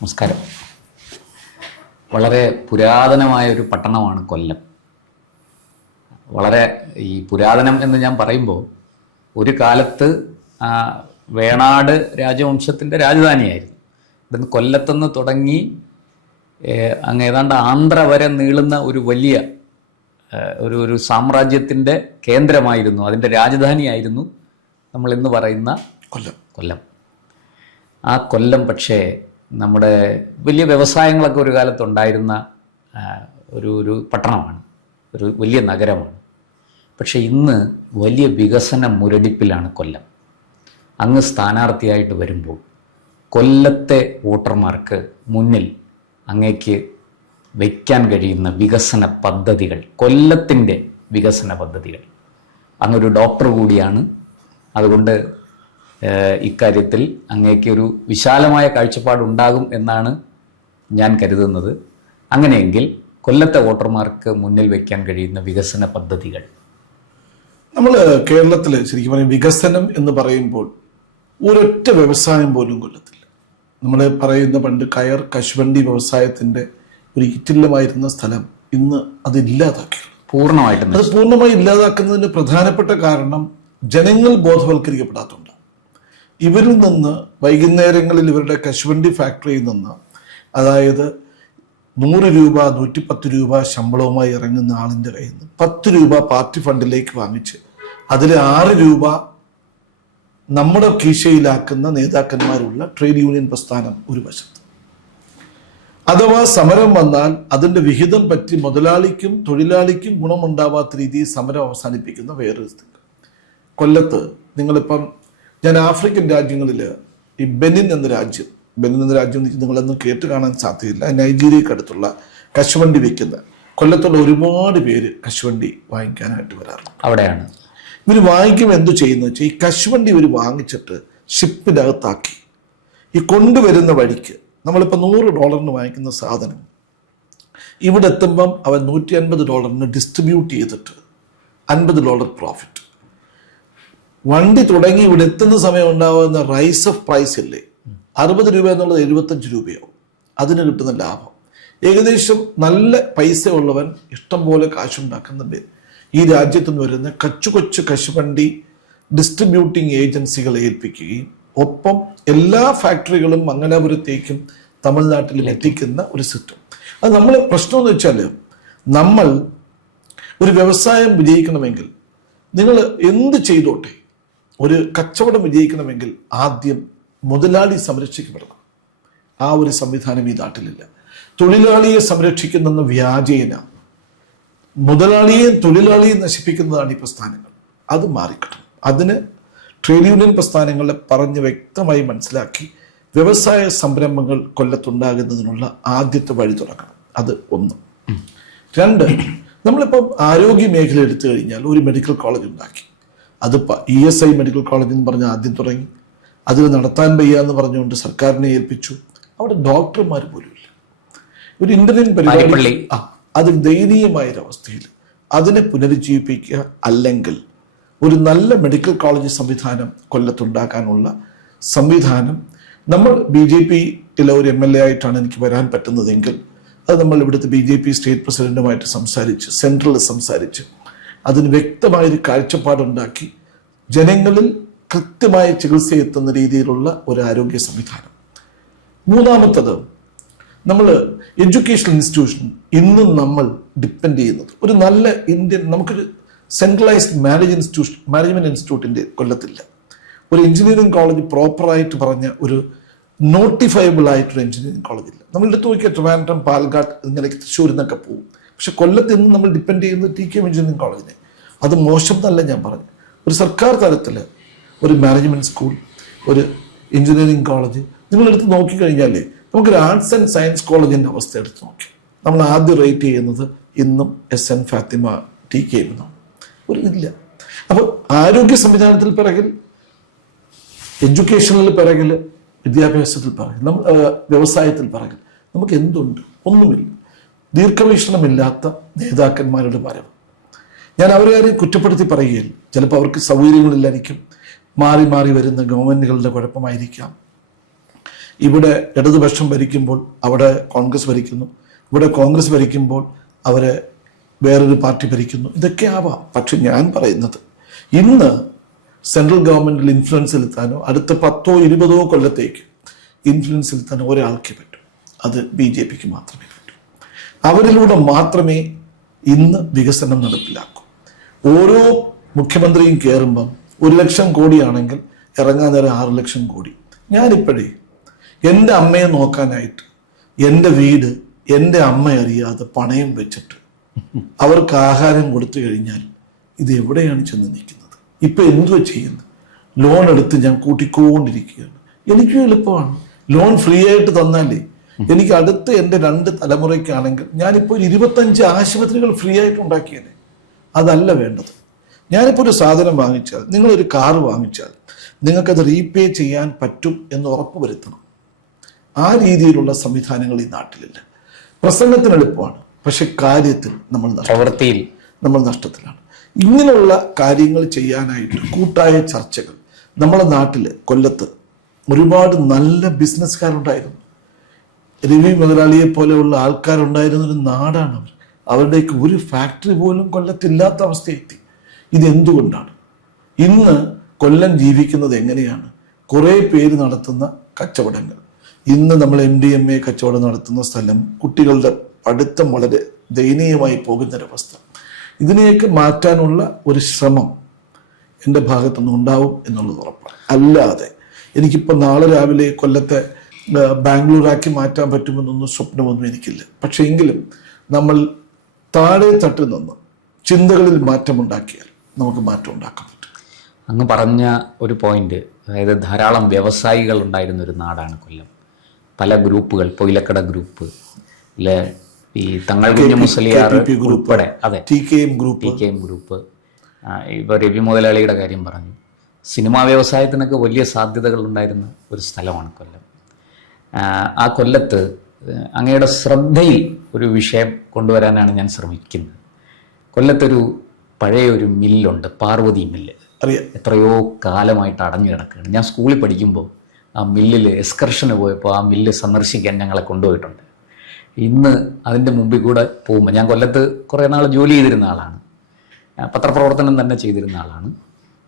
നമസ്കാരം. വളരെ പുരാതനമായ ഒരു പട്ടണമാണ് കൊല്ലം. വളരെ ഈ പുരാതനം എന്ന് ഞാൻ പറയുമ്പോൾ ഒരു കാലത്ത് വേണാട് രാജവംശത്തിൻ്റെ രാജധാനിയായിരുന്നു. ഇവിടുന്ന് കൊല്ലത്തുനിന്ന് തുടങ്ങി അങ്ങ് ഏതാണ്ട് ആന്ധ്ര വരെ നീളുന്ന ഒരു വലിയ ഒരു സാമ്രാജ്യത്തിൻ്റെ കേന്ദ്രമായിരുന്നു, അതിൻ്റെ രാജധാനിയായിരുന്നു നമ്മൾ ഇന്ന് പറയുന്ന കൊല്ലം. ആ കൊല്ലം പക്ഷേ നമ്മുടെ വലിയ വ്യവസായങ്ങളൊക്കെ ഒരു കാലത്തുണ്ടായിരുന്ന ഒരു പട്ടണമാണ്, ഒരു വലിയ നഗരമാണ്. പക്ഷേ ഇന്ന് വലിയ വികസന മുരടിപ്പിലാണ് കൊല്ലം. അങ്ങ് സ്ഥാനാർത്ഥിയായിട്ട് വരുമ്പോൾ കൊല്ലത്തെ വോട്ടർമാർക്ക് മുന്നിൽ അങ്ങേക്ക് വയ്ക്കാൻ കഴിയുന്ന വികസന പദ്ധതികൾ, കൊല്ലത്തിൻ്റെ വികസന പദ്ധതികൾ, അങ്ങൊരു ഡോക്ടർ കൂടിയാണ്. അതുകൊണ്ട് ഇക്കാര്യത്തിൽ അങ്ങേക്ക് ഒരു വിശാലമായ കാഴ്ചപ്പാടുണ്ടാകും എന്നാണ് ഞാൻ കരുതുന്നത്. അങ്ങനെയെങ്കിൽ കൊല്ലത്തെ വോട്ടർമാർക്ക് മുന്നിൽ വയ്ക്കാൻ കഴിയുന്ന വികസന പദ്ധതികൾ. നമ്മൾ കേരളത്തിൽ ശരിക്കും പറയും വികസനം എന്ന് പറയുമ്പോൾ ഒരൊറ്റ വ്യവസായം പോലും കൊല്ലത്തില്ല. നമ്മൾ പറയുന്ന പണ്ട് കയർ കശുവണ്ടി വ്യവസായത്തിൻ്റെ ഒരു ഈറ്റില്ലമായിരുന്ന സ്ഥലം ഇന്ന് അത് ഇല്ലാതാക്കി, പൂർണ്ണമായിട്ടും അത് പൂർണ്ണമായി ഇല്ലാതാക്കുന്നതിന് പ്രധാനപ്പെട്ട കാരണം ജനങ്ങൾ ബോധവൽക്കരിക്കപ്പെടാത്തതുണ്ട്. ഇവരിൽ നിന്ന് വൈകുന്നേരങ്ങളിൽ ഇവരുടെ കശുവണ്ടി ഫാക്ടറിയിൽ നിന്ന്, അതായത് 100 രൂപ 110 രൂപ ശമ്പളവുമായി ഇറങ്ങുന്ന ആളിൻ്റെ കയ്യിൽ നിന്ന് 10 രൂപ പാർട്ടി ഫണ്ടിലേക്ക് വാങ്ങിച്ച് അതിൽ 6 രൂപ നമ്മുടെ കീശയിലാക്കുന്ന നേതാക്കന്മാരുള്ള ട്രേഡ് യൂണിയൻ പ്രസ്ഥാനം ഒരു വശത്ത്. അഥവാ സമരം വന്നാൽ അതിൻ്റെ വിഹിതം പറ്റി മുതലാളിക്കും തൊഴിലാളിക്കും ഗുണമുണ്ടാവാത്ത രീതിയിൽ സമരം അവസാനിപ്പിക്കുന്ന വേറൊരു സ്ഥിതി. കൊല്ലത്ത് നിങ്ങളിപ്പം, ഞാൻ ആഫ്രിക്കൻ രാജ്യങ്ങളിൽ ഈ ബെനിൻ എന്ന രാജ്യം നിങ്ങളൊന്നും കേട്ട് കാണാൻ സാധ്യതയില്ല. നൈജീരിയക്ക് അടുത്തുള്ള കശുവണ്ടി വിൽക്കുന്ന കൊല്ലത്തുള്ള ഒരുപാട് പേര് കശുവണ്ടി വാങ്ങിക്കാനായിട്ട് വരാറുണ്ട്. അവിടെയാണ് ഇവർ വാങ്ങിക്കുമ്പോൾ എന്തു ചെയ്യുന്നത് വെച്ചാൽ ഈ കശുവണ്ടി ഇവർ വാങ്ങിച്ചിട്ട് ഷിപ്പിനകത്താക്കി ഈ കൊണ്ടുവരുന്ന വഴിക്ക് നമ്മളിപ്പോൾ $100 വാങ്ങിക്കുന്ന സാധനം ഇവിടെ എത്തുമ്പം അവൻ $150 ഡിസ്ട്രിബ്യൂട്ട് ചെയ്തിട്ട് $50 പ്രോഫിറ്റ്. വണ്ടി തുടങ്ങി ഇവിടെ എത്തുന്ന സമയം ഉണ്ടാകുന്ന റൈസ് ഓഫ് പ്രൈസ് ഇല്ലേ, 60 രൂപ എന്നുള്ളത് 75 രൂപയാവും. അതിന് കിട്ടുന്ന ലാഭം ഏകദേശം നല്ല പൈസ ഉള്ളവൻ ഇഷ്ടം പോലെ കാശുണ്ടാക്കുന്ന ഈ രാജ്യത്തു നിന്ന് വരുന്ന കൊച്ചു കശുവണ്ടി ഡിസ്ട്രിബ്യൂട്ടിംഗ് ഏജൻസികളെ ഏൽപ്പിക്കുകയും ഒപ്പം എല്ലാ ഫാക്ടറികളും മംഗലാപുരത്തേക്കും തമിഴ്നാട്ടിലും എത്തിക്കുന്ന ഒരു സിസ്റ്റം. അത് നമ്മൾ പ്രശ്നം എന്ന് വെച്ചാൽ, നമ്മൾ ഒരു വ്യവസായം വിജയിക്കണമെങ്കിൽ നിങ്ങൾ എന്ത് ചെയ്തോട്ടെ, ഒരു കച്ചവടം വിജയിക്കണമെങ്കിൽ ആദ്യം മുതലാളി സംരക്ഷിക്കപ്പെടണം. ആ ഒരു സംവിധാനം ഈ നാട്ടിലില്ല. തൊഴിലാളിയെ സംരക്ഷിക്കുന്ന വ്യാജേന മുതലാളിയെയും തൊഴിലാളിയെയും നശിപ്പിക്കുന്നതാണ് ഈ പ്രസ്ഥാനങ്ങൾ. അത് മാറിക്കിട്ടും. അതിന് ട്രേഡ് യൂണിയൻ പ്രസ്ഥാനങ്ങളെ പറഞ്ഞ് വ്യക്തമായി മനസ്സിലാക്കി വ്യവസായ സംരംഭങ്ങൾ കൊല്ലത്തുണ്ടാകുന്നതിനുള്ള ആദ്യത്തെ വഴി തുറക്കണം. അത് 1. 2, നമ്മളിപ്പം ആരോഗ്യ മേഖല എടുത്തു കഴിഞ്ഞാൽ ഒരു മെഡിക്കൽ കോളേജ് ഉണ്ടാക്കി. അത് ESI മെഡിക്കൽ കോളേജ് എന്ന് പറഞ്ഞ് ആദ്യം തുടങ്ങി. അതിൽ നടത്താൻ വയ്യ എന്ന് പറഞ്ഞുകൊണ്ട് സർക്കാരിനെ ഏൽപ്പിച്ചു. അവിടെ ഡോക്ടർമാർ പോലും ഇല്ല. ഒരു ഇന്റർനെറ്റ് പരിപാടി അത് ദയനീയമായൊരവസ്ഥയിൽ അതിനെ പുനരുജ്ജീവിപ്പിക്കുക, അല്ലെങ്കിൽ ഒരു നല്ല മെഡിക്കൽ കോളേജ് സംവിധാനം കൊല്ലത്തുണ്ടാക്കാനുള്ള സംവിധാനം. നമ്മൾ BJPയിലെ ഒരു MLA ആയിട്ടാണ് എനിക്ക് വരാൻ പറ്റുന്നതെങ്കിൽ അത് നമ്മൾ ഇവിടുത്തെ BJP സ്റ്റേറ്റ് പ്രസിഡന്റുമായിട്ട് സംസാരിച്ച്, സെൻട്രലിൽ സംസാരിച്ച് അതിന് വ്യക്തമായൊരു കാഴ്ചപ്പാടുണ്ടാക്കി ജനങ്ങളിൽ കൃത്യമായ ചികിത്സ എത്തുന്ന രീതിയിലുള്ള ഒരു ആരോഗ്യ സംവിധാനം. 3ാമത്തത്, നമ്മൾ എഡ്യൂക്കേഷണൽ ഇൻസ്റ്റിറ്റ്യൂഷൻ ഇന്നും നമ്മൾ ഡിപ്പെൻഡ് ചെയ്യുന്നത് ഒരു നല്ല ഇന്ത്യൻ, നമുക്കൊരു സെൻട്രലൈസ്ഡ് മാനേജ്മെന്റ് ഇൻസ്റ്റിറ്റ്യൂട്ടിൻ്റെ കൊല്ലത്തില്ല. ഒരു എഞ്ചിനീയറിംഗ് കോളേജ് പ്രോപ്പറായിട്ട് പറഞ്ഞ ഒരു നോട്ടിഫയബിൾ ആയിട്ടൊരു എഞ്ചിനീയറിംഗ് കോളേജ് ഇല്ല. നമ്മൾ എടുത്തു നോക്കിയാൽ ട്രിവാൻഡ്രം, പാലക്കാട്, ഇങ്ങനെ തൃശ്ശൂരിൽ നിന്നൊക്കെ പോകും. പക്ഷെ കൊല്ലത്ത് ഇന്ന് നമ്മൾ ഡിപ്പെൻഡ് ചെയ്യുന്നത് TKM എഞ്ചിനീയറിംഗ് കോളേജിനെ. അത് മോശം എന്നല്ല ഞാൻ പറഞ്ഞു. ഒരു സർക്കാർ തലത്തിൽ ഒരു മാനേജ്മെന്റ് സ്കൂൾ, ഒരു എഞ്ചിനീയറിംഗ് കോളേജ് നിങ്ങളെടുത്ത് നോക്കിക്കഴിഞ്ഞാൽ നമുക്കൊരു ആർട്സ് ആൻഡ് സയൻസ് കോളേജിൻ്റെ അവസ്ഥ എടുത്ത് നോക്കി നമ്മൾ ആദ്യം റേറ്റ് ചെയ്യുന്നത് ഇന്നും SN ഫാത്തിമ TKM എന്നാണ്. ഒരു ഇല്ല. അപ്പോൾ ആരോഗ്യ സംവിധാനത്തിൽ പിറകിൽ, എഡ്യൂക്കേഷനിൽ പിറകിൽ, വിദ്യാഭ്യാസത്തിൽ പിറകിൽ, വ്യവസായത്തിൽ പിറകിൽ നമുക്ക് എന്തുണ്ട്? ഒന്നുമില്ല. ദീർഘവീക്ഷണമില്ലാത്ത നേതാക്കന്മാരുടെ വരവ്. ഞാൻ അവരെയാരെയും കുറ്റപ്പെടുത്തി പറയുകയില്ല. ചിലപ്പോൾ അവർക്ക് സൗകര്യങ്ങളില്ലായിരിക്കും, മാറി മാറി വരുന്ന ഗവൺമെൻറ്റുകളുടെ കുഴപ്പമായിരിക്കാം. ഇവിടെ ഇടതുപക്ഷം ഭരിക്കുമ്പോൾ അവിടെ കോൺഗ്രസ് ഭരിക്കുന്നു, ഇവിടെ കോൺഗ്രസ് ഭരിക്കുമ്പോൾ അവരെ വേറൊരു പാർട്ടി ഭരിക്കുന്നു. ഇതൊക്കെ ആവാം. പക്ഷെ ഞാൻ പറയുന്നത് ഇന്ന് സെൻട്രൽ ഗവൺമെന്റിൽ ഇൻഫ്ലുവൻസ് ചെലുത്താനോ അടുത്ത 10-20 കൊല്ലത്തേക്ക് ഇൻഫ്ലുവൻസ് ചെലുത്താനോ ഒരാൾക്ക് പറ്റും. അത് BJPക്ക് മാത്രമേ പറ്റൂ. അവരിലൂടെ മാത്രമേ ഇന്ന് വികസനം നടപ്പിലാക്കൂ. ഓരോ മുഖ്യമന്ത്രിയും കയറുമ്പം 1 ലക്ഷം കോടിയാണെങ്കിൽ ഇറങ്ങാൻ നേരം 6 ലക്ഷം കോടി. ഞാനിപ്പോഴേ എൻ്റെ അമ്മയെ നോക്കാനായിട്ട് എൻ്റെ വീട് എൻ്റെ അമ്മ അറിയാതെ പണയം വെച്ചിട്ട് അവർക്ക് ആഹാരം കൊടുത്തു കഴിഞ്ഞാൽ ഇത് എവിടെയാണ് ചെന്ന് നിൽക്കുന്നത്? ഇപ്പൊ എന്തുവാ ചെയ്യുന്നത്? ലോൺ എടുത്ത് ഞാൻ കൂട്ടിക്കൊണ്ടിരിക്കുകയാണ്. എനിക്കും എളുപ്പമാണ്. ലോൺ ഫ്രീ ആയിട്ട് തന്നാലേ എനിക്ക് അടുത്ത എൻ്റെ 2 തലമുറയ്ക്കാണെങ്കിൽ ഞാനിപ്പോൾ ഒരു 25 ആശുപത്രികൾ ഫ്രീ ആയിട്ട് ഉണ്ടാക്കിയേനെ. അതല്ല വേണ്ടത്. ഞാനിപ്പോൾ ഒരു സാധനം വാങ്ങിച്ചാൽ, നിങ്ങളൊരു കാർ വാങ്ങിച്ചാൽ നിങ്ങൾക്കത് റീപേ ചെയ്യാൻ പറ്റും എന്ന് ഉറപ്പ് വരുത്തണം. ആ രീതിയിലുള്ള സംവിധാനങ്ങൾ ഈ നാട്ടിലില്ല. പ്രസംഗത്തിന് എളുപ്പമാണ്, പക്ഷെ കാര്യത്തിൽ നമ്മൾ നഷ്ടത്തിലാണ്. ഇങ്ങനെയുള്ള കാര്യങ്ങൾ ചെയ്യാനായിട്ട് കൂട്ടായ ചർച്ചകൾ നമ്മുടെ നാട്ടിൽ കൊല്ലത്ത് ഒരുപാട് നല്ല ബിസിനസ്സുകാരുണ്ടായിരുന്നു. രവി മുതലാളിയെ പോലെയുള്ള ആൾക്കാരുണ്ടായിരുന്ന ഒരു നാടാണ് അവർ. അവരുടെയൊക്കെ ഒരു ഫാക്ടറി പോലും കൊല്ലത്തില്ലാത്ത അവസ്ഥയെത്തി. ഇതെന്തുകൊണ്ടാണ്? ഇന്ന് കൊല്ലം ജീവിക്കുന്നത് എങ്ങനെയാണ്? കുറേ പേര് നടത്തുന്ന കച്ചവടങ്ങൾ. ഇന്ന് നമ്മൾ MDMA കച്ചവടം നടത്തുന്ന സ്ഥലം, കുട്ടികളുടെ പഠിത്തം വളരെ ദയനീയമായി പോകുന്നൊരവസ്ഥ. ഇതിനെയൊക്കെ മാറ്റാനുള്ള ഒരു ശ്രമം എൻ്റെ ഭാഗത്തുനിന്ന് ഉണ്ടാവും എന്നുള്ളത് ഉറപ്പാണ്. അല്ലാതെ എനിക്കിപ്പോൾ നാളെ രാവിലെ കൊല്ലത്തെ ബാംഗ്ലൂരാക്കി മാറ്റാൻ പറ്റുമെന്നൊന്നും സ്വപ്നമൊന്നും എനിക്കില്ല. പക്ഷേ എങ്കിലും നമ്മൾ താഴെ തട്ടിൽ നിന്ന് ചിന്തകളിൽ മാറ്റമുണ്ടാക്കിയാൽ നമുക്ക് മാറ്റം ഉണ്ടാക്കാൻ പറ്റും. അങ്ങ് പറഞ്ഞ ഒരു പോയിന്റ്, അതായത് ധാരാളം വ്യവസായികൾ ഉണ്ടായിരുന്ന ഒരു നാടാണ് കൊല്ലം. പല ഗ്രൂപ്പുകൾ, പൊയിലക്കട ഗ്രൂപ്പ്, ഈ തങ്ങൾ കുഞ്ഞ് മുസ്ലിയാർ ഉൾപ്പെടെ, അതെ, TKM ഗ്രൂപ്പ്, ഇപ്പോൾ രവി മുതലാളിയുടെ കാര്യം പറഞ്ഞു. സിനിമാ വ്യവസായത്തിനൊക്കെ വലിയ സാധ്യതകൾ ഉണ്ടായിരുന്ന ഒരു സ്ഥലമാണ് കൊല്ലം. ആ കൊല്ലത്ത് അങ്ങയുടെ ശ്രദ്ധയിൽ ഒരു വിഷയം കൊണ്ടുവരാനാണ് ഞാൻ ശ്രമിക്കുന്നത്. കൊല്ലത്തൊരു പഴയൊരു മില്ലുണ്ട്, പാർവതി മില്ല്. എത്രയോ കാലമായിട്ട് അടഞ്ഞു കിടക്കുകയാണ്. ഞാൻ സ്കൂളിൽ പഠിക്കുമ്പോൾ ആ മില്ലിൽ എക്സ്കർഷന് പോയപ്പോൾ ആ മില്ല് സന്ദർശിക്കാൻ ഞങ്ങളെ കൊണ്ടുപോയിട്ടുണ്ട്. ഇന്ന് അതിൻ്റെ മുമ്പിൽ കൂടെ പോകുമ്പോൾ, ഞാൻ കൊല്ലത്ത് കുറേ നാൾ ജോലി ചെയ്തിരുന്ന ആളാണ്, പത്രപ്രവർത്തനം തന്നെ ചെയ്തിരുന്ന ആളാണ്.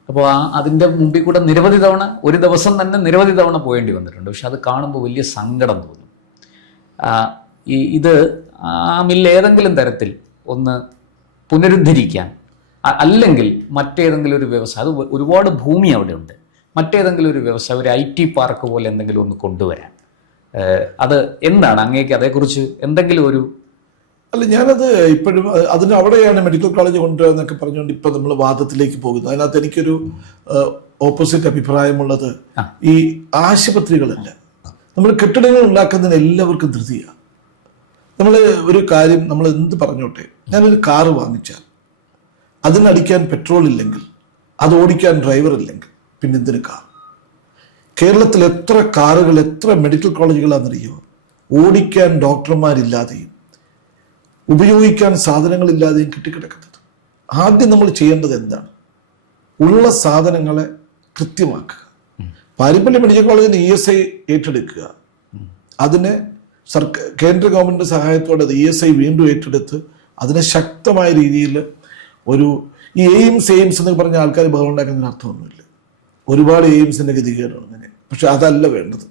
അപ്പോൾ അതിൻ്റെ മുമ്പിൽ കൂടെ നിരവധി തവണ, ഒരു ദിവസം തന്നെ നിരവധി തവണ പോകേണ്ടി വന്നിട്ടുണ്ട്. പക്ഷെ അത് കാണുമ്പോൾ വലിയ സങ്കടം തോന്നും. ഇത് ആ മില്ല് ഏതെങ്കിലും തരത്തിൽ ഒന്ന് പുനരുദ്ധരിക്കാൻ, അല്ലെങ്കിൽ മറ്റേതെങ്കിലും ഒരു വ്യവസായം, അത് ഒരുപാട് ഭൂമി അവിടെ ഉണ്ട്, മറ്റേതെങ്കിലും ഒരു വ്യവസായം, ഒരു IT പാർക്ക് പോലെ എന്തെങ്കിലും ഒന്ന് കൊണ്ടുവരാൻ, അത് എന്താണ് അങ്ങേക്ക് അതേക്കുറിച്ച് എന്തെങ്കിലും ഒരു? അല്ല, ഞാനത് ഇപ്പോഴും അതിന് അവിടെയാണ് മെഡിക്കൽ കോളേജ് കൊണ്ടുവരാന്നൊക്കെ പറഞ്ഞുകൊണ്ട് ഇപ്പം നമ്മൾ വാദത്തിലേക്ക് പോകുന്നത്. അതിനകത്ത് എനിക്കൊരു ഓപ്പോസിറ്റ് അഭിപ്രായമുള്ളത്, ഈ ആശുപത്രികളല്ല, നമ്മൾ കെട്ടിടങ്ങൾ ഉണ്ടാക്കുന്നതിന് എല്ലാവർക്കും ധൃതിയാണ്. നമ്മൾ ഒരു കാര്യം, നമ്മൾ എന്ത് പറഞ്ഞോട്ടെ, ഞാനൊരു കാറ് വാങ്ങിച്ചാൽ അതിനടിക്കാൻ പെട്രോൾ ഇല്ലെങ്കിൽ, അത് ഓടിക്കാൻ ഡ്രൈവർ ഇല്ലെങ്കിൽ, പിന്നെ എന്തിന് കാർ? കേരളത്തിൽ എത്ര കാറുകൾ, എത്ര മെഡിക്കൽ കോളേജുകളാണെന്നറിയോ? ഓടിക്കാൻ ഡോക്ടർമാരില്ലാതെയും ഉപയോഗിക്കാൻ സാധനങ്ങളില്ലാതെയും കെട്ടിക്കിടക്കുന്നത്. ആദ്യം നമ്മൾ ചെയ്യേണ്ടത് എന്താണ്? ഉള്ള സാധനങ്ങളെ കൃത്യമാക്കുക. പാരിപ്പള്ളി മെഡിക്കൽ കോളേജിന് ESI ഏറ്റെടുക്കുക. അതിനെ കേന്ദ്ര ഗവൺമെൻറ് സഹായത്തോടെ ESI വീണ്ടും ഏറ്റെടുത്ത് അതിനെ ശക്തമായ രീതിയിൽ ഈ എയിംസ് എന്നൊക്കെ പറഞ്ഞ ആൾക്കാർ ബഹളം ഉണ്ടാക്കുന്നതിന് അർത്ഥമൊന്നുമില്ല. ഒരുപാട് എയിംസിൻ്റെ ഗതികേടാണ് അങ്ങനെ. പക്ഷെ അതല്ല വേണ്ടത്.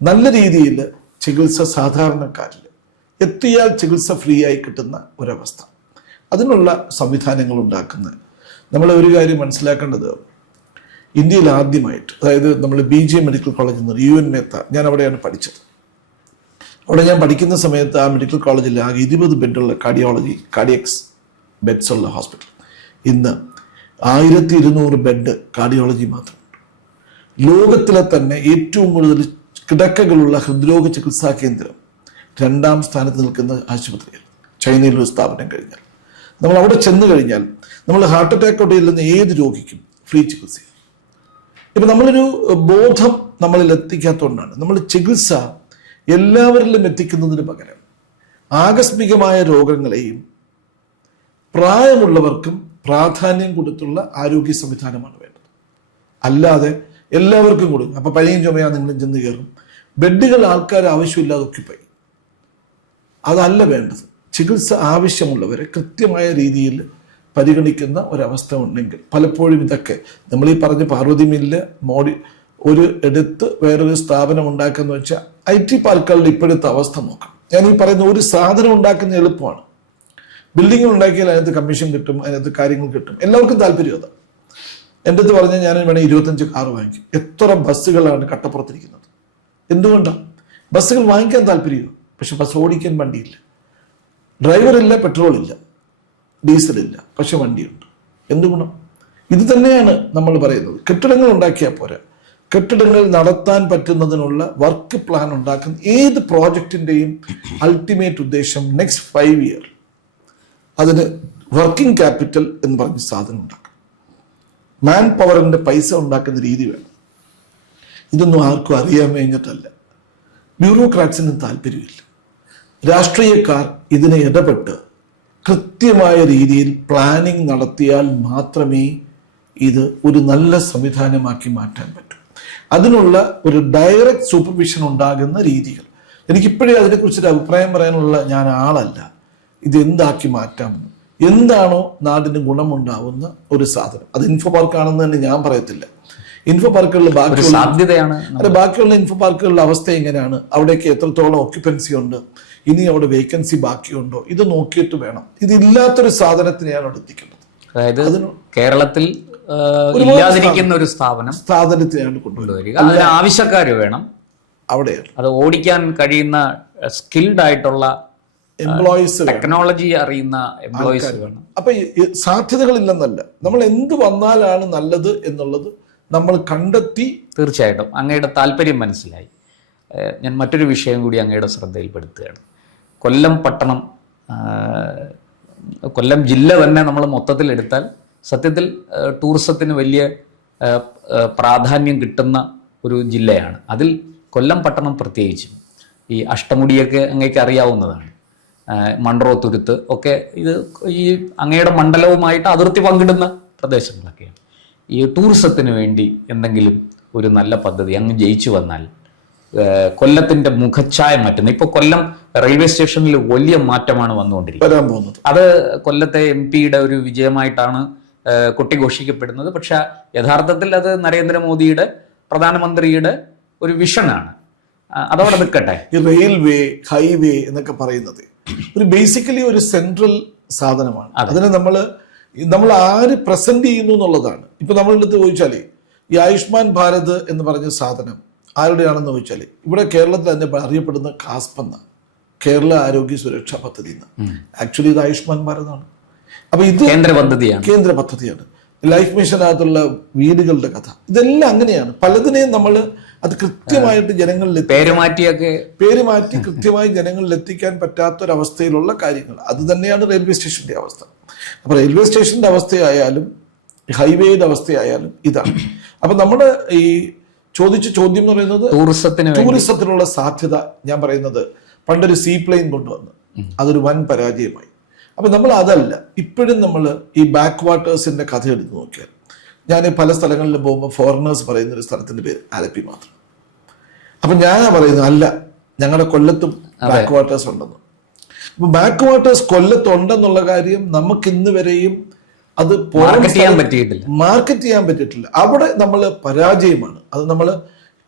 നല്ല രീതിയിൽ ചികിത്സ സാധാരണക്കാരിൽ എത്തിയാൽ ചികിത്സ ഫ്രീ ആയി കിട്ടുന്ന ഒരവസ്ഥ, അതിനുള്ള സംവിധാനങ്ങൾ ഉണ്ടാക്കുന്നത്. നമ്മൾ ഒരു കാര്യം മനസ്സിലാക്കേണ്ടത്, ഇന്ത്യയിൽ ആദ്യമായിട്ട്, അതായത് നമ്മൾ BJ മെഡിക്കൽ കോളേജിൽ നിന്ന് UN മേത്ത, ഞാൻ അവിടെയാണ് പഠിച്ചത്. അവിടെ ഞാൻ പഠിക്കുന്ന സമയത്ത് ആ മെഡിക്കൽ കോളേജിൽ ആകെ 20 ബെഡുള്ള കാർഡിയക്സ് ബെഡ്സ് ഉള്ള ഹോസ്പിറ്റൽ. ഇന്ന് 1200 ബെഡ് കാർഡിയോളജി മാത്രമുണ്ട്. ലോകത്തിലെ തന്നെ ഏറ്റവും കൂടുതൽ കിടക്കകളുള്ള ഹൃദ്രോഗ ചികിത്സാ കേന്ദ്രം 2ാം സ്ഥാനത്ത് നിൽക്കുന്ന ആശുപത്രിയാണ്. ചൈനയിലൊരു സ്ഥാപനം കഴിഞ്ഞാൽ നമ്മൾ അവിടെ ചെന്ന് കഴിഞ്ഞാൽ നമ്മൾ ഹാർട്ട് അറ്റാക്കോടെ ഇല്ലെന്ന് ഏത് രോഗിക്കും ഫ്രീ ചികിത്സയാണ്. ഇപ്പം നമ്മളൊരു ബോധം നമ്മളിൽ എത്തിക്കാത്തതുകൊണ്ടാണ് നമ്മൾ ചികിത്സ എല്ലാവരിലും എത്തിക്കുന്നതിന് പകരം ആകസ്മികമായ രോഗങ്ങളെയും പ്രായമുള്ളവർക്കും പ്രാധാന്യം കൊടുത്തുള്ള ആരോഗ്യ സംവിധാനമാണ് വേണ്ടത്. അല്ലാതെ എല്ലാവർക്കും കൊടുക്കും. അപ്പം പനിയും ചുമയാ നിങ്ങളും ചെന്ന് കയറും, ബെഡുകൾ ആൾക്കാർ ആവശ്യമില്ലാതെ ഒക്കിപ്പോയി. അതല്ല വേണ്ടത്. ചികിത്സ ആവശ്യമുള്ളവരെ കൃത്യമായ രീതിയിൽ പരിഗണിക്കുന്ന ഒരവസ്ഥ ഉണ്ടെങ്കിൽ പലപ്പോഴും ഇതൊക്കെ നമ്മൾ ഈ പറഞ്ഞ പാർവതി മില്ല് ഒരു എടുത്ത് വേറൊരു സ്ഥാപനം ഉണ്ടാക്കുന്ന വെച്ചാൽ IT പാർക്കുകളുടെ ഇപ്പോഴത്തെ അവസ്ഥ നോക്കാം. ഞാൻ ഈ പറയുന്ന ഒരു സാധനം ഉണ്ടാക്കുന്ന എളുപ്പമാണ്. ബിൽഡിംഗ് ഉണ്ടാക്കിയാൽ അതിനകത്ത് കമ്മീഷൻ കിട്ടും, അതിനകത്ത് കാര്യങ്ങൾ കിട്ടും, എല്ലാവർക്കും താല്പര്യം അതാണ്. എൻ്റെ അടുത്ത് പറഞ്ഞാൽ ഞാൻ വേണമെങ്കിൽ 25 കാറ് വാങ്ങിക്കും. എത്ര ബസ്സുകളാണ് കട്ടപ്പുറത്തിരിക്കുന്നത്? എന്തുകൊണ്ടാണ്? ബസ്സുകൾ വാങ്ങിക്കാൻ താല്പര്യമാണ്, പക്ഷെ ബസ് ഓടിക്കാൻ വണ്ടിയില്ല, ഡ്രൈവറില്ല, പെട്രോളില്ല, ഡീസലില്ല, പക്ഷെ വണ്ടിയുണ്ട്. എന്ത് ഗുണം? ഇത് തന്നെയാണ് നമ്മൾ പറയുന്നത്. കെട്ടിടങ്ങൾ ഉണ്ടാക്കിയാൽ പോരാ, കെട്ടിടങ്ങൾ നടത്താൻ പറ്റുന്നതിനുള്ള വർക്ക് പ്ലാൻ ഉണ്ടാക്കുന്ന ഏത് പ്രോജക്റ്റിൻ്റെയും അൾട്ടിമേറ്റ് ഉദ്ദേശം നെക്സ്റ്റ് 5 ഇയർ അതിന് വർക്കിംഗ് ക്യാപിറ്റൽ എന്ന് പറഞ്ഞ സാധനം ഉണ്ടാക്കണം. മാൻ പവറിൻ്റെ പൈസ ഉണ്ടാക്കുന്ന രീതി വേണം. ഇതൊന്നും ആർക്കും അറിയാൻ കഴിഞ്ഞിട്ടല്ല. ബ്യൂറോക്രാറ്റ്സിന് താല്പര്യമില്ല. രാഷ്ട്രീയക്കാർ ഇതിനെ ഇടപെട്ട് കൃത്യമായ രീതിയിൽ പ്ലാനിങ് നടത്തിയാൽ മാത്രമേ ഇത് ഒരു നല്ല സംവിധാനമാക്കി മാറ്റാൻ പറ്റൂ. അതിനുള്ള ഒരു ഡയറക്റ്റ് സൂപ്പർവിഷൻ ഉണ്ടാകുന്ന രീതികൾ. എനിക്കിപ്പോഴേ അതിനെക്കുറിച്ചൊരു അഭിപ്രായം പറയാനുള്ള ഞാൻ ആളല്ല. ഇത് എന്താക്കി മാറ്റാമെന്ന്, എന്താണോ നാടിന് ഗുണമുണ്ടാവുന്ന ഒരു സാധനം. അത് ഇൻഫോ പാർക്കാണെന്ന് തന്നെ ഞാൻ പറയത്തില്ല. ഇൻഫോ പാർക്കുകളിൽ ബാക്കിയുള്ള ഇൻഫോ പാർക്കുകളുടെ അവസ്ഥ എങ്ങനെയാണ്, അവിടേക്ക് എത്രത്തോളം ഓക്യുപ്പൻസി ഉണ്ട്, ഇനി അവിടെ വേക്കൻസി ബാക്കിയുണ്ടോ, ഇത് നോക്കിയിട്ട് വേണം. ഇതില്ലാത്തൊരു സാധനത്തിനെയാണ് അവിടെ എത്തിക്കുന്നത്. അതായത് കേരളത്തിൽ ഇല്ലാതിരിക്കുന്ന ഒരു സ്ഥാപനത്തെയാണ് കൊണ്ടുവരിക. അതിന് ആവശ്യക്കാര് വേണം, അവിടെയാണ് അത് ഓടിക്കാൻ കഴിയുന്ന സ്കിൽഡ് ആയിട്ടുള്ള എംപ്ലോയീസ്, ടെക്നോളജി അറിയുന്ന എംപ്ലോയീസ് വേണം. അപ്പൊ സാധ്യതകളില്ലെന്നല്ല, നമ്മൾ എന്ത് വന്നാലാണ് നല്ലത് എന്നുള്ളത് നമ്മൾ കണ്ടെത്തി. തീർച്ചയായിട്ടും അങ്ങയുടെ താല്പര്യം മനസ്സിലായി. ഞാൻ മറ്റൊരു വിഷയം കൂടി അങ്ങയുടെ ശ്രദ്ധയിൽപ്പെടുത്തുകയാണ്. കൊല്ലം പട്ടണം, കൊല്ലം ജില്ല തന്നെ നമ്മൾ മൊത്തത്തിൽ എടുത്താൽ സത്യത്തിൽ ടൂറിസത്തിന് വലിയ പ്രാധാന്യം കിട്ടുന്ന ഒരു ജില്ലയാണ്. അതിൽ കൊല്ലം പട്ടണം പ്രത്യേകിച്ചും ഈ അഷ്ടമുടിയൊക്കെ അങ്ങേക്ക് അറിയാവുന്നതാണ്. മൺറോ തുരുത്ത് ഒക്കെ ഇത് ഈ അങ്ങയുടെ മണ്ഡലവുമായിട്ട് അതിർത്തി പങ്കിടുന്ന പ്രദേശങ്ങളൊക്കെയാണ്. ഈ ടൂറിസത്തിന് വേണ്ടി എന്തെങ്കിലും ഒരു നല്ല പദ്ധതി അങ്ങ് ജയിച്ചു വന്നാൽ കൊല്ലത്തിന്റെ മുഖച്ഛായ മാറ്റുന്നത്. ഇപ്പോൾ കൊല്ലം റെയിൽവേ സ്റ്റേഷനിൽ വലിയ മാറ്റമാണ് വന്നുകൊണ്ടിരിക്കുന്നത്. അത് കൊല്ലത്തെ MP-യുടെ ഒരു വിജയമായിട്ടാണ് കൊട്ടിഘോഷിക്കപ്പെടുന്നത്. പക്ഷെ യഥാർത്ഥത്തിൽ അത് നരേന്ദ്രമോദിയുടെ, പ്രധാനമന്ത്രിയുടെ ഒരു വിഷനാണ്. അതവിടെ നിൽക്കട്ടെ. ഈ റെയിൽവേ, ഹൈവേ എന്നൊക്കെ പറയുന്നത് ഒരു ബേസിക്കലി ഒരു സെൻട്രൽ സാധനമാണ്. അതിനെ നമ്മൾ ആര് പ്രസന്റ് ചെയ്യുന്നു എന്നുള്ളതാണ്. ഇപ്പൊ നമ്മളുടെ അടുത്ത് ചോദിച്ചാലേ ഈ ആയുഷ്മാൻ ഭാരത് എന്ന് പറഞ്ഞ സാധനം ആരുടെയാണെന്ന് ചോദിച്ചാൽ ഇവിടെ കേരളത്തിൽ തന്നെ അറിയപ്പെടുന്ന കാസ്പ് എന്ന കേരള ആരോഗ്യ സുരക്ഷാ പദ്ധതി എന്ന്. ആക്ച്വലി ഇത് ആയുഷ്മാൻ ഭാരതാണ്. അപ്പൊ ഇത് കേന്ദ്ര പദ്ധതിയാണ്. ലൈഫ് മിഷനകത്തുള്ള വീടുകളുടെ കഥ, ഇതെല്ലാം അങ്ങനെയാണ്. പലതിനെയും നമ്മൾ അത് കൃത്യമായിട്ട് ജനങ്ങളിൽ പേര് മാറ്റി കൃത്യമായി ജനങ്ങളിൽ എത്തിക്കാൻ പറ്റാത്തൊരവസ്ഥയിലുള്ള കാര്യങ്ങൾ. അത് തന്നെയാണ് റെയിൽവേ സ്റ്റേഷന്റെ അവസ്ഥ. അപ്പൊ റെയിൽവേ സ്റ്റേഷന്റെ അവസ്ഥയായാലും ഹൈവേയുടെ അവസ്ഥയായാലും ഇതാണ്. അപ്പൊ നമ്മുടെ ഈ ചോദിച്ച ചോദ്യം എന്ന് പറയുന്നത് ടൂറിസത്തിനുള്ള സാധ്യത. ഞാൻ പറയുന്നത് പണ്ടൊരു സീപ്ലെയിൻ കൊണ്ടുവന്ന് അതൊരു വൻ പരാജയമായി. അപ്പൊ നമ്മൾ അതല്ല, ഇപ്പോഴും നമ്മൾ ഈ ബാക്ക് വാട്ടേഴ്സിന്റെ കഥ എടുത്ത് നോക്കിയാൽ, ഞാൻ പല സ്ഥലങ്ങളിൽ പോകുമ്പോൾ ഫോറിനേഴ്സ് പറയുന്ന ഒരു സ്ഥലത്തിന്റെ പേര് ആലപ്പി മാത്രം. അപ്പൊ ഞാനാ പറയുന്നത് അല്ല, ഞങ്ങളുടെ കൊല്ലത്തും ബാക്ക് വാട്ടേഴ്സ് ഉണ്ടെന്ന്. അപ്പൊ ബാക്ക് വാട്ടേഴ്സ് കൊല്ലത്തുണ്ടെന്നുള്ള കാര്യം നമുക്ക് ഇന്ന് വരെയും അത് മാർക്കറ്റ് ചെയ്യാൻ പറ്റിയിട്ടില്ല. അവിടെ നമ്മൾ പരാജയമാണ്. അത് നമ്മൾ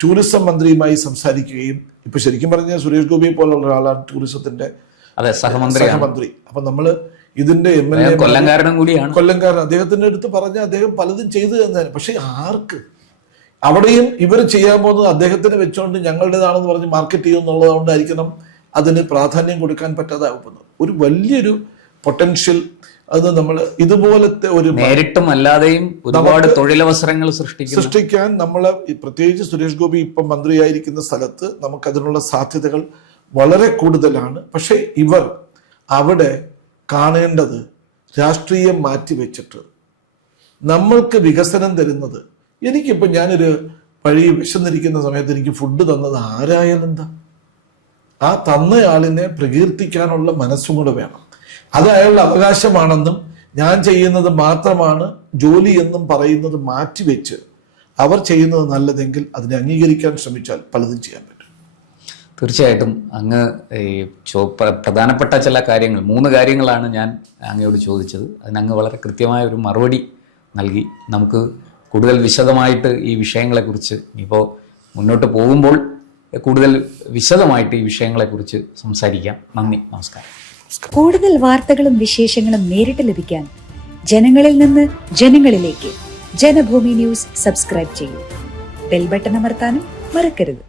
ടൂറിസം മന്ത്രിയുമായി സംസാരിക്കുകയും, ഇപ്പൊ ശരിക്കും പറഞ്ഞാൽ സുരേഷ് ഗോപിയെ പോലുള്ള ഒരാളാണ് ടൂറിസത്തിന്റെ സഹമന്ത്രി. അപ്പൊ നമ്മള് ഇതിന്റെ MLA കൊല്ലംകാരൻ, അദ്ദേഹത്തിന്റെ അടുത്ത് പറഞ്ഞ അദ്ദേഹം പലതും ചെയ്തു തന്നെ. പക്ഷെ ആർക്ക്? അവിടെയും ഇവർ ചെയ്യാൻ പോകുന്നത് അദ്ദേഹത്തിന് വെച്ചുകൊണ്ട് ഞങ്ങളുടേതാണെന്ന് പറഞ്ഞ് മാർക്കറ്റ് ചെയ്യുന്നുള്ളതുകൊണ്ടായിരിക്കണം അതിന് പ്രാധാന്യം കൊടുക്കാൻ പറ്റാതെ ആവുന്നത്. ഒരു വലിയൊരു പൊട്ടൻഷ്യൽ അത് നമ്മൾ ഇതുപോലത്തെ ഒരു നേരിട്ടും അല്ലാതെയും ഒരുപാട് തൊഴിലവസരങ്ങൾ സൃഷ്ടിക്കാൻ നമ്മൾ, പ്രത്യേകിച്ച് സുരേഷ് ഗോപി ഇപ്പം മന്ത്രിയായിരിക്കുന്ന സ്ഥലത്ത് നമുക്കതിനുള്ള സാധ്യതകൾ വളരെ കൂടുതലാണ്. പക്ഷെ ഇവർ അവിടെ കാണേണ്ടത് രാഷ്ട്രീയം മാറ്റിവെച്ചിട്ട് നമ്മൾക്ക് വികസനം തരുന്നത്. എനിക്കിപ്പോൾ ഞാനൊരു വഴി വിശന്നിരിക്കുന്ന സമയത്ത് എനിക്ക് ഫുഡ് തന്നത് ആരായാലും എന്താ, ആ തന്നയാളിനെ പ്രകീർത്തിക്കാനുള്ള മനസ്സും കൂടെ വേണം. അത് അയാളുടെ അവകാശമാണെന്നും ഞാൻ ചെയ്യുന്നത് മാത്രമാണ് ജോലി എന്നും പറയുന്നത് മാറ്റിവെച്ച് അവർ ചെയ്യുന്നത് നല്ലതെങ്കിൽ അതിനെ അംഗീകരിക്കാൻ ശ്രമിച്ചാൽ പലതും ചെയ്യാൻ പറ്റും. തീർച്ചയായിട്ടും അങ്ങ് ഈ പ്രധാനപ്പെട്ട ചില കാര്യങ്ങൾ 3 കാര്യങ്ങളാണ് ഞാൻ അങ്ങയോട് ചോദിച്ചത്. അതിന് അങ്ങ് വളരെ കൃത്യമായ ഒരു മറുപടി നൽകി. നമുക്ക് കൂടുതൽ വിശദമായിട്ട് ഈ വിഷയങ്ങളെക്കുറിച്ച് ഇപ്പോൾ മുന്നോട്ട് പോകുമ്പോൾ കൂടുതൽ വിശദമായിട്ട് ഈ വിഷയങ്ങളെക്കുറിച്ച് സംസാരിക്കാം. നന്ദി, നമസ്കാരം. കൂടുതൽ വാർത്തകളും വിശേഷങ്ങളും നേരിട്ട് ലഭിക്കാൻ ജനങ്ങളിൽ നിന്ന് ജനങ്ങളിലേക്ക് ജനഭൂമി ന്യൂസ് സബ്സ്ക്രൈബ് ചെയ്യൂ. ബെൽ ബട്ടൺ അമർത്താനും മറക്കരുത്.